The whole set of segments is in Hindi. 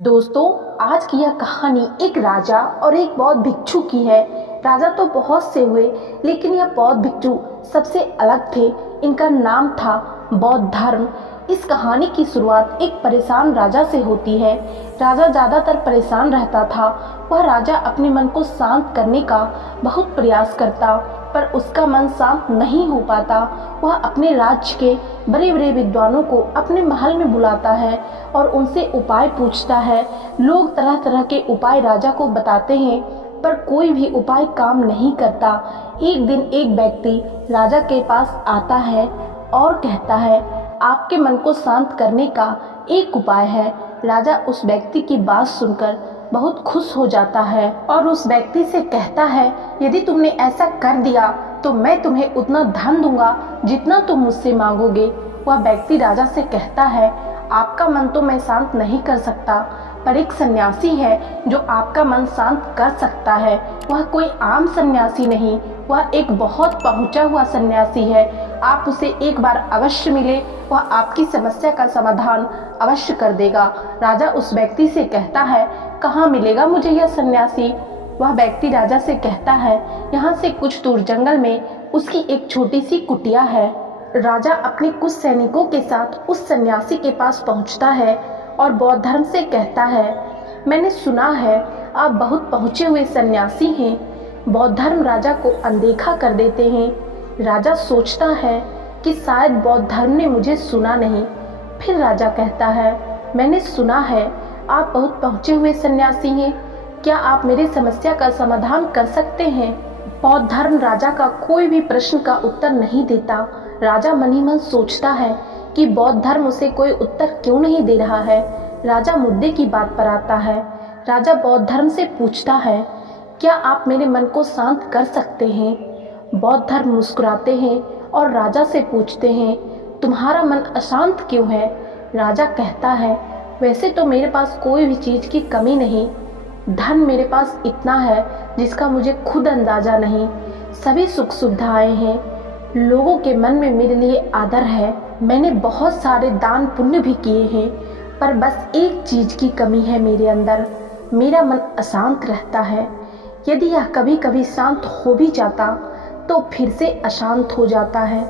दोस्तों, आज की यह कहानी एक राजा और एक बौद्ध भिक्षु की है। राजा तो बहुत से हुए, लेकिन यह बौद्ध भिक्षु सबसे अलग थे। इनका नाम था बौद्ध धर्म। इस कहानी की शुरुआत एक परेशान राजा से होती है। राजा ज़्यादातर परेशान रहता था। वह राजा अपने मन को शांत करने का बहुत प्रयास करता, पर उसका मन शांत नहीं हो पाता। वह अपने राज्य के बड़े बड़े विद्वानों को अपने महल में बुलाता है और उनसे उपाय पूछता है। लोग तरह तरह के उपाय राजा को बताते हैं, पर कोई भी उपाय काम नहीं करता। एक दिन एक व्यक्ति राजा के पास आता है और कहता है, आपके मन को शांत करने का एक उपाय है। राजा उस व्यक्ति की बात सुनकर बहुत खुश हो जाता है और उस व्यक्ति से कहता है, यदि तुमने ऐसा कर दिया तो मैं तुम्हें उतना धन दूंगा जितना तुम मुझसे मांगोगे। वह व्यक्ति राजा से कहता है, आपका मन तो मैं शांत नहीं कर सकता, पर एक सन्यासी है जो आपका मन शांत कर सकता है। वह कोई आम सन्यासी नहीं, वह एक बहुत पहुंचा हुआ सन्यासी है। आप उसे एक बार अवश्य मिले, वह आपकी समस्या का समाधान अवश्य कर देगा। राजा उस व्यक्ति से कहता है, कहाँ मिलेगा मुझे यह सन्यासी? वह व्यक्ति राजा से कहता है, यहाँ से कुछ दूर जंगल में उसकी एक छोटी सी कुटिया है। राजा अपने कुछ सैनिकों के साथ उस सन्यासी के पास पहुँचता है और बौद्ध धर्म से कहता है, मैंने सुना है आप बहुत पहुँचे हुए सन्यासी हैं। बौद्ध धर्म राजा को अनदेखा कर देते हैं। राजा सोचता है कि शायद बौद्ध धर्म ने मुझे सुना नहीं। फिर राजा कहता है, मैंने सुना है आप बहुत पहुँचे हुए सन्यासी हैं, क्या आप मेरी समस्या का समाधान कर सकते हैं? बौद्ध धर्म राजा का कोई भी प्रश्न का उत्तर नहीं देता। राजा मन ही मन सोचता है कि बौद्ध धर्म उसे कोई उत्तर क्यों नहीं दे रहा है। राजा मुद्दे की बात पर आता है। राजा बौद्ध धर्म से पूछता है, क्या आप मेरे मन को शांत कर सकते हैं? बौद्ध धर्म मुस्कुराते हैं और राजा से पूछते हैं, तुम्हारा मन अशांत क्यों है? राजा कहता है, वैसे तो मेरे पास कोई भी चीज़ की कमी नहीं। धन मेरे पास इतना है जिसका मुझे खुद अंदाजा नहीं। सभी सुख सुविधाएं हैं। लोगों के मन में मेरे लिए आदर है। मैंने बहुत सारे दान पुण्य भी किए हैं, पर बस एक चीज़ की कमी है मेरे अंदर, मेरा मन अशांत रहता है। यदि यह कभी कभी शांत हो भी जाता तो फिर से अशांत हो जाता है।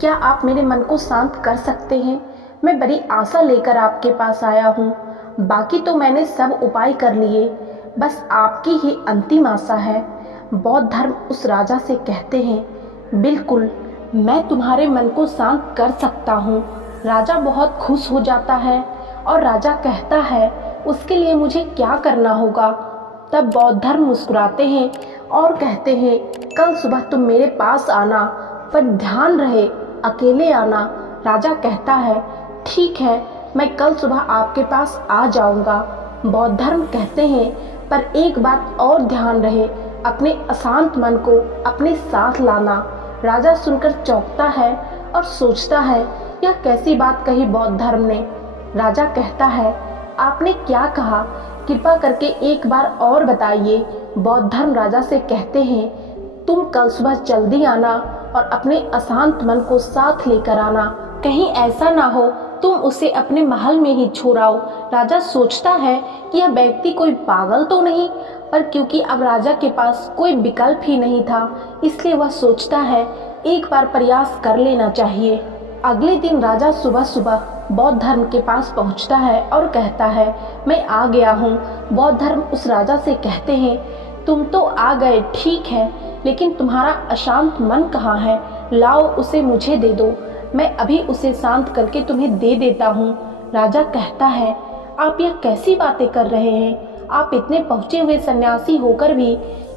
क्या आप मेरे मन को शांत कर सकते हैं? मैं बड़ी आशा लेकर आपके पास आया हूँ। बाकी तो मैंने सब उपाय कर लिए, बस आपकी ही अंतिम आशा है। बौद्ध धर्म उस राजा से कहते हैं, बिल्कुल, मैं तुम्हारे मन को शांत कर सकता हूँ। राजा बहुत खुश हो जाता है और राजा कहता है, उसके लिए मुझे क्या करना होगा? तब बौद्ध धर्म मुस्कुराते हैं और कहते हैं, कल सुबह तुम मेरे पास आना, पर ध्यान रहे अकेले आना। राजा कहता है, ठीक है, मैं कल सुबह आपके पास आ जाऊंगा। बौद्ध धर्म कहते हैं, पर एक बात और ध्यान रहे, अपने अशांत मन को अपने साथ लाना। राजा सुनकर चौंकता है और सोचता है, यह कैसी बात कही बौद्ध धर्म ने। राजा कहता है, आपने क्या कहा? कृपा करके एक बार और बताइए। बौद्ध धर्म राजा से कहते हैं, तुम कल सुबह जल्दी आना और अपने अशांत मन को साथ लेकर आना। कहीं ऐसा ना हो तुम उसे अपने महल में ही छोड़ाओ। राजा सोचता है कि यह व्यक्ति कोई पागल तो नहीं, पर क्योंकि अब राजा के पास कोई विकल्प ही नहीं था, इसलिए वह सोचता है एक बार प्रयास कर लेना चाहिए। अगले दिन राजा सुबह सुबह बौद्ध धर्म के पास पहुंचता है और कहता है, मैं आ गया हूँ। बौद्ध धर्म उस राजा से कहते हैं, तुम तो आ गए ठीक है, लेकिन तुम्हारा अशांत मन कहाँ है? लाओ उसे मुझे दे दो, मैं अभी उसे शांत करके तुम्हें दे देता हूँ। राजा कहता है, आप यह कैसी बातें कर रहे हैं? आप इतने पहुँचे हुए सन्यासी होकर भी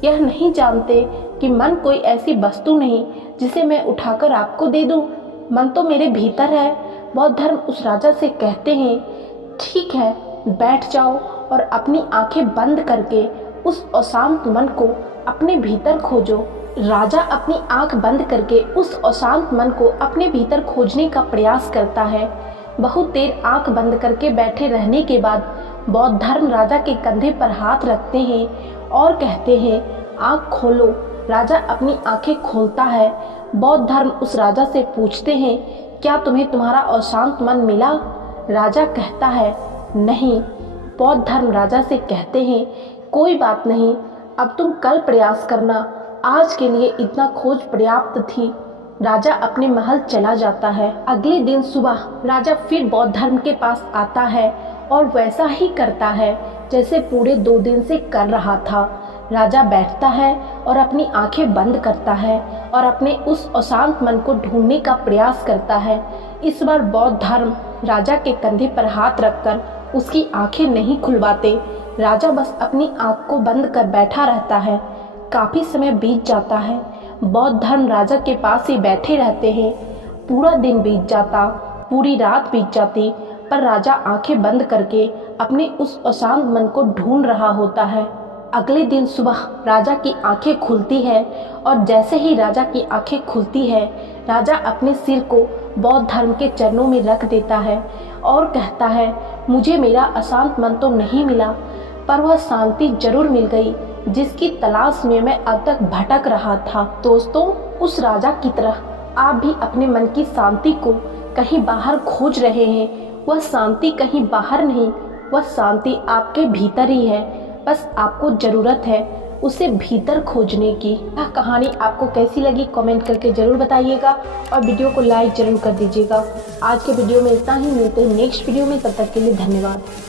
यह नहीं जानते कि मन कोई ऐसी वस्तु नहीं जिसे मैं उठाकर आपको दे दूँ। मन तो मेरे भीतर है। बौद्ध धर्म उस राजा से कहते हैं, ठीक है, बैठ जाओ और अपनी आंखें बंद करके उस अशांत मन को अपने भीतर खोजो। राजा अपनी आंख बंद करके उस अशांत मन को अपने भीतर खोजने का प्रयास करता है। बहुत देर आंख बंद करके बैठे रहने के बाद बौद्ध धर्म राजा के कंधे पर हाथ रखते हैं और कहते हैं, आंख खोलो। राजा अपनी आंखें खोलता है। बौद्ध धर्म उस राजा से पूछते हैं, क्या तुम्हें तुम्हारा अशांत मन मिला? राजा कहता है, नहीं। बौद्ध धर्म राजा से कहते हैं, कोई बात नहीं, अब तुम कल प्रयास करना, आज के लिए इतना खोज पर्याप्त थी। राजा अपने महल चला जाता है। अगले दिन सुबह राजा फिर बौद्ध धर्म के पास आता है और वैसा ही करता है जैसे पूरे 2 दिन से कर रहा था। राजा बैठता है और अपनी आंखें बंद करता है और अपने उस अशांत मन को ढूंढने का प्रयास करता है। इस बार बौद्ध धर्म राजा के कंधे पर हाथ रखकर उसकी आंखें नहीं खुलवाते। राजा बस अपनी आंख को बंद कर बैठा रहता है। काफी समय बीत जाता है। बौद्ध धर्म राजा के पास ही बैठे रहते हैं। पूरा दिन बीत जाता, पूरी रात बीत जाती, पर राजा आंखें बंद करके अपने उस अशांत मन को ढूंढ रहा होता है। अगले दिन सुबह राजा की आंखें खुलती है और जैसे ही राजा की आंखें खुलती है, राजा अपने सिर को बौद्ध धर्म के चरणों में रख देता है और कहता है, मुझे मेरा अशांत मन तो नहीं मिला, पर वह शांति जरूर मिल गई जिसकी तलाश में मैं अब तक भटक रहा था। दोस्तों, उस राजा की तरह आप भी अपने मन की शांति को कहीं बाहर खोज रहे हैं। वह शांति कहीं बाहर नहीं, वह शांति आपके भीतर ही है। बस आपको जरूरत है उसे भीतर खोजने की। यह कहानी आपको कैसी लगी कमेंट करके जरूर बताइएगा और वीडियो को लाइक जरूर कर दीजिएगा। आज के वीडियो में इतना ही, मिलते हैं नेक्स्ट वीडियो में, तब तक के लिए धन्यवाद।